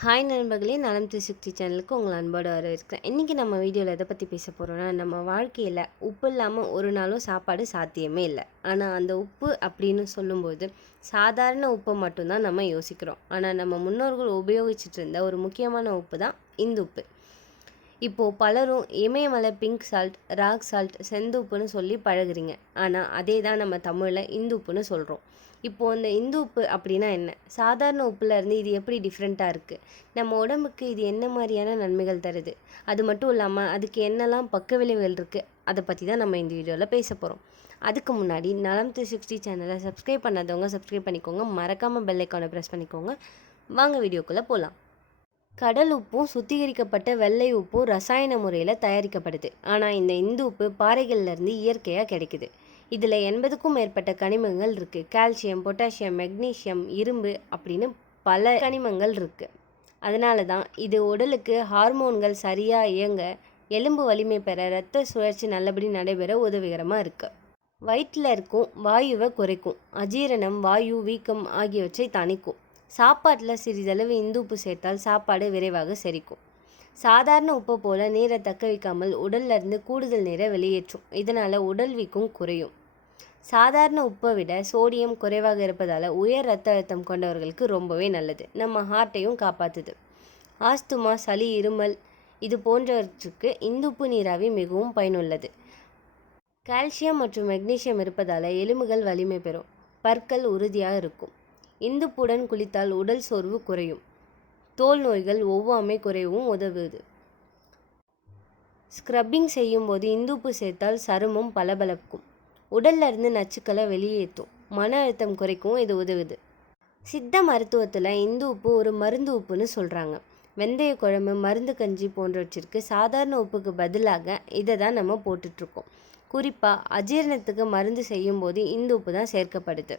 Hi நண்பர்களே, நலம் 360 சேனலுக்கு உங்களை அன்போடு வரவேற்கிறேன். இன்றைக்கி நம்ம வீடியோவில் எதை பற்றி பேச போகிறோன்னா, நம்ம வாழ்க்கையில் உப்பு இல்லாமல் ஒரு நாளும் சாப்பாடு சாத்தியமே இல்லை. ஆனால் அந்த உப்பு அப்படின்னு சொல்லும்போது சாதாரண உப்பை மட்டும்தான் நம்ம யோசிக்கிறோம். ஆனால் நம்ம முன்னோர்கள் உபயோகிச்சுட்டு இருந்த ஒரு முக்கியமான உப்பு தான் இந்துப்பு. இப்போது பலரும் இமயமலை பிங்க் சால்ட், ராக் சால்ட், செந்துப்புன்னு சொல்லி பழகுறீங்க. ஆனால் அதே தான் நம்ம தமிழில் இந்துப்புன்னு சொல்கிறோம். இப்போது இந்த இந்து உப்பு அப்படின்னா என்ன? சாதாரண உப்பில் இருந்து இது எப்படி டிஃப்ரெண்ட்டாக இருக்குது? நம்ம உடம்புக்கு இது என்ன மாதிரியான நன்மைகள் தருது? அது மட்டும் இல்லாமல் அதுக்கு என்னெல்லாம் பக்க விளைவுகள் இருக்குது? அதை பற்றி தான் நம்ம இந்த வீடியோவில் பேச போகிறோம். அதுக்கு முன்னாடி நலம் 360 சேனலை சப்ஸ்கிரைப் பண்ணாதவங்க சப்ஸ்கிரைப் பண்ணிக்கோங்க. மறக்காமல் பெல் ஐக்கானை ப்ரெஸ் பண்ணிக்கோங்க. வாங்க வீடியோக்குள்ளே போகலாம். கடல் உப்பும் சுத்திகரிக்கப்பட்ட வெள்ளை உப்பும் ரசாயன முறையில் தயாரிக்கப்படுது. ஆனால் இந்த இந்து உப்பு பாறைகள்லேருந்து இயற்கையாக கிடைக்குது. இதில் 80க்கும் மேற்பட்ட கனிமங்கள் இருக்குது. கால்சியம், பொட்டாசியம், மெக்னீஷியம், இரும்பு அப்படின்னு பல கனிமங்கள் இருக்குது. அதனால தான் இது உடலுக்கு ஹார்மோன்கள் சரியாக இயங்க, எலும்பு வலிமை பெற, இரத்த சுழற்சி நல்லபடி நடைபெற உதவிகரமாக இருக்குது. வயிற்றில் இருக்கும் வாயுவை குறைக்கும், அஜீரணம், வாயு வீக்கம் ஆகியவற்றை தணிக்கும். சாப்பாட்டில் சிறிதளவு இந்து உப்பு சேர்த்தால் சாப்பாடு விரைவாக செரிக்கும். சாதாரண உப்பை போல் நீரை தக்க வைக்காமல் உடல்லேருந்து கூடுதல் நீரை வெளியேற்றும். இதனால் உடல் வீக்கம் குறையும். சாதாரண உப்பை விட சோடியம் குறைவாக இருப்பதால் உயர் ரத்த அழுத்தம் கொண்டவர்களுக்கு ரொம்பவே நல்லது. நம்ம ஹார்ட்டையும் காப்பாற்றுது. ஆஸ்துமா, சளி, இருமல் இது போன்றவற்றுக்கு இந்துப்பு நீராவி மிகவும் பயனுள்ளது. கால்சியம் மற்றும் மெக்னீசியம் இருப்பதால் எலும்புகள் வலிமை பெறும், பற்கள் உறுதியாக இருக்கும். இந்துப்புடன் குளித்தால் உடல் சோர்வு குறையும், தோல் நோய்கள், ஒவ்வாமை குறையவும் உதவுது. ஸ்க்ரப்பிங் செய்யும்போது இந்துப்பு சேர்த்தால் சருமம் பளபளக்கும், உடல்ல இருந்து நச்சுக்களை வெளியேற்றும், மன அழுத்தம் குறைக்கவும் இது உதவுது. சித்த மருத்துவத்தில் இந்து உப்பு ஒரு மருந்து உப்புன்னு சொல்கிறாங்க. வெந்தய குழம்பு, மருந்து கஞ்சி போன்றவற்றிற்கு சாதாரண உப்புக்கு பதிலாக இதை தான் நம்ம போட்டுட்ருக்கோம். குறிப்பாக அஜீரணத்துக்கு மருந்து செய்யும்போது இந்து உப்பு தான் சேர்க்கப்படுது.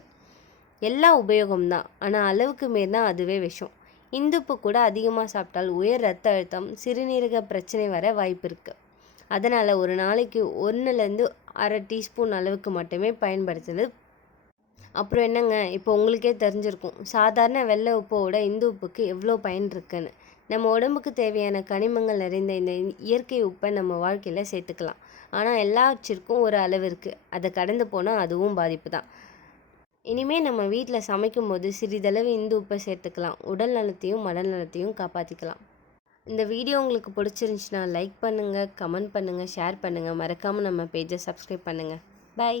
எல்லா உபயோகம்தான், ஆனால் அளவுக்கு மீறினா அதுவே விஷம். இந்துப்பு கூட அதிகமாக சாப்பிட்டால் உயர் ரத்த அழுத்தம், சிறுநீரக பிரச்சனை வர வாய்ப்பு இருக்குது. அதனால் ஒரு நாளைக்கு 1லேருந்து அரை டீஸ்பூன் அளவுக்கு மட்டுமே பயன்படுத்துது. அப்புறம் என்னங்க, இப்போ உங்களுக்கே தெரிஞ்சிருக்கும் சாதாரண வெள்ளை உப்போட இந்து உப்புக்கு எவ்வளோ பயன் இருக்குன்னு. நம்ம உடம்புக்கு தேவையான கனிமங்கள் நிறைந்த இந்த இயற்கை உப்பை நம்ம வாழ்க்கையில் சேர்த்துக்கலாம். ஆனால் எல்லாவற்றிற்கும் ஒரு அளவு இருக்குது. அதை கடந்து போனால் அதுவும் பாதிப்பு தான். இனிமேல் நம்ம வீட்டில் சமைக்கும்போது சிறிதளவு இந்து உப்பை சேர்த்துக்கலாம். உடல் நலத்தையும் மனநலத்தையும் நலத்தையும் காப்பாற்றிக்கலாம். இந்த வீடியோ உங்களுக்கு பிடிச்சிருந்துச்சுன்னா லைக் பண்ணுங்கள், கமெண்ட் பண்ணுங்கள், ஷேர் பண்ணுங்கள். மறக்காமல் நம்ம பேஜை சப்ஸ்கிரைப் பண்ணுங்கள். பை.